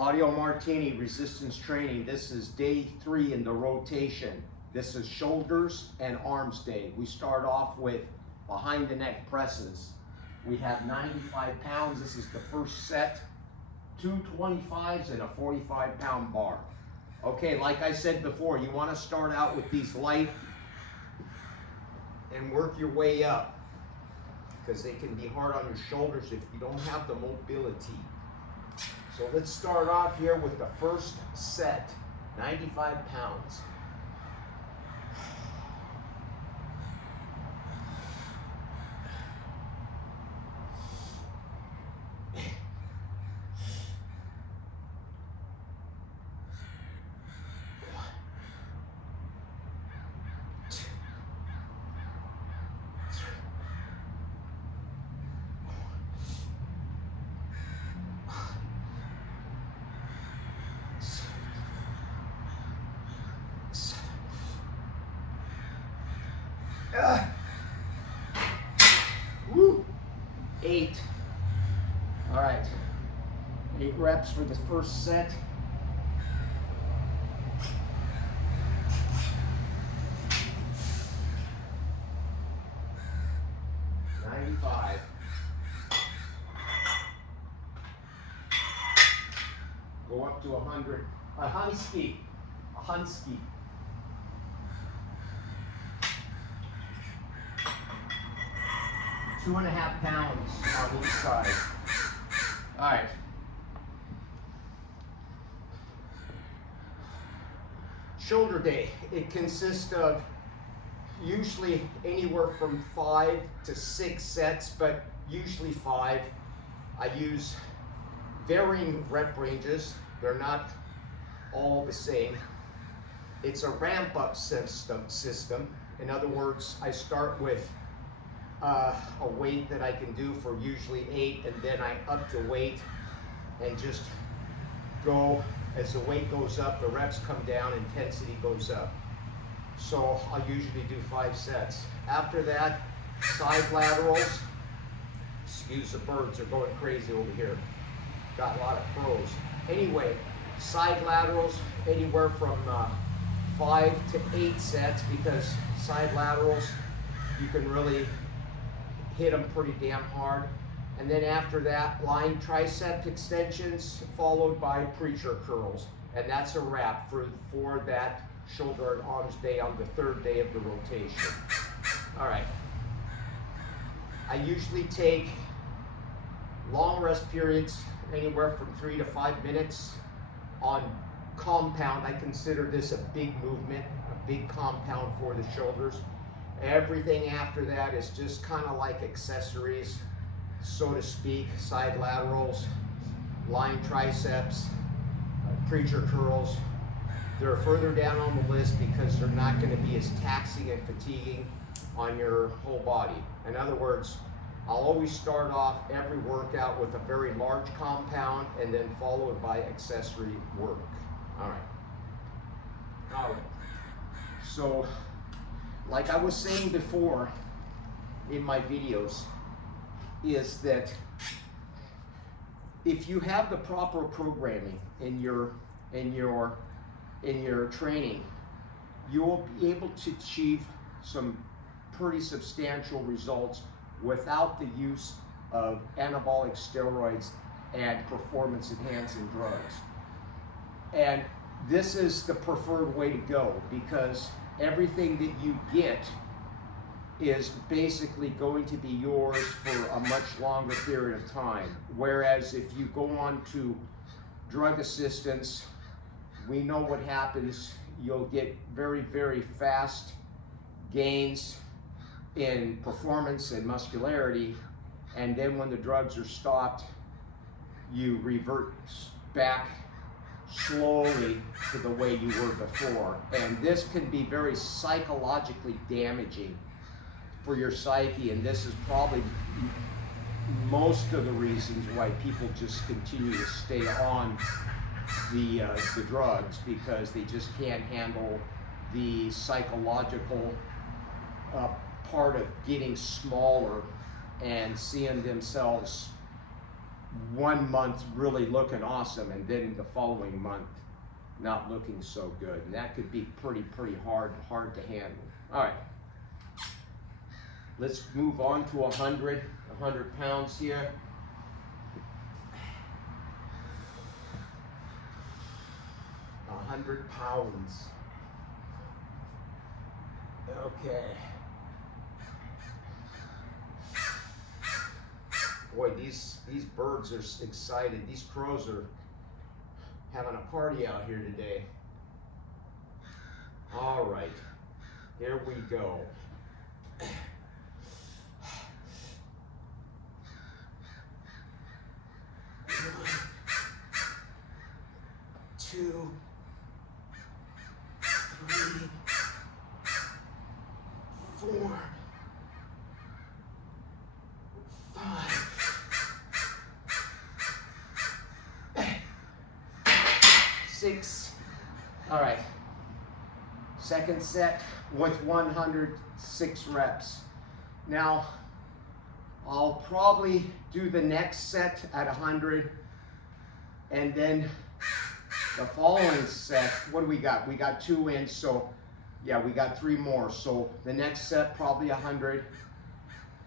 Claudio Martini, resistance training. This is day 3 in the rotation. This is shoulders and arms day. We start off with behind the neck presses. We have 95 pounds. This is the first set. 2 25s and a 45-pound bar. Okay, like I said before, you want to start out with these light and work your way up, because they can be hard on your shoulders if you don't have the mobility. So let's start off here with the first set, 95 pounds. Woo. 8. All right, 8 reps for the first set. Go up to 100. A Hunsky. A Hunsky. Two and a half pounds on each side. All right. Shoulder day. It consists of usually anywhere from 5 to 6 sets, but usually 5. I use varying rep ranges. They're not all the same. It's a ramp-up system. In other words, I start with a weight that I can do for usually 8, and then I up the weight and just go. As the weight goes up, the reps come down, intensity goes up. So I'll usually do 5 sets. After that, side laterals. Excuse the birds, they're going crazy over here. Got a lot of crows. Anyway, side laterals, anywhere from 5 to 8 sets, because side laterals, you can really hit them pretty damn hard. And then after that, lying tricep extensions, followed by preacher curls. And that's a wrap for that shoulder and arms day on the 3rd day of the rotation. All right. I usually take long rest periods, anywhere from 3 to 5 minutes. On compound, I consider this a big movement, a big compound for the shoulders. Everything after that is just kind of like accessories, so to speak. Side laterals, lying triceps, preacher curls. They're further down on the list because they're not going to be as taxing and fatiguing on your whole body. In other words, I'll always start off every workout with a very large compound and then followed by accessory work. All right. So, like I was saying before in my videos, is that if you have the proper programming in your training, you will be able to achieve some pretty substantial results without the use of anabolic steroids and performance enhancing drugs. And this is the preferred way to go, because everything that you get is basically going to be yours for a much longer period of time. Whereas if you go on to drug assistance, we know what happens. You'll get very, very fast gains in performance and muscularity, and then when the drugs are stopped, you revert back slowly to the way you were before. And this can be very psychologically damaging for your psyche, and this is probably most of the reasons why people just continue to stay on the drugs, because they just can't handle the psychological part of getting smaller and seeing themselves one month really looking awesome and then the following month not looking so good. And that could be pretty hard to handle. All right, let's move on to 100 pounds here. £100. Okay. Boy, these birds are excited. These crows are having a party out here today. All right, here we go. 2, 3, 4, 5, 6. All right. Second set with 106 reps. Now, I'll probably do the next set at 100, and then the following set, what do we got? We got 2 in, so yeah, we got 3 more. So the next set, probably 100.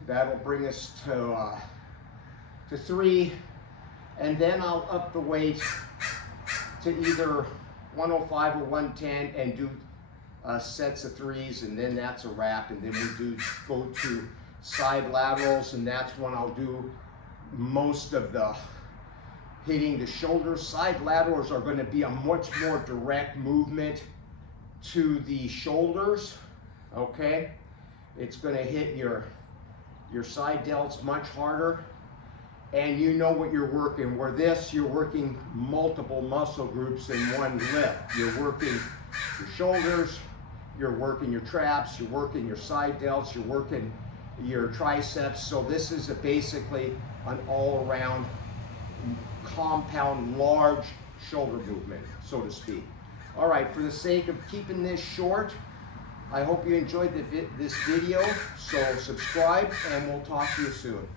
That'll bring us to 3, and then I'll up the weight to either 105 or 110 and do sets of 3s, and then that's a wrap. And then we go to side laterals, and that's when I'll do most of the hitting the shoulders. Side laterals are going to be a much more direct movement to the shoulders, okay? It's going to hit your side delts much harder, and you know what you're working. Where this, you're working multiple muscle groups in one lift. You're working your shoulders, you're working your traps, you're working your side delts, you're working your triceps. So this is basically an all-around compound large shoulder movement, so to speak. All right, for the sake of keeping this short, I hope you enjoyed this video. So subscribe, and we'll talk to you soon.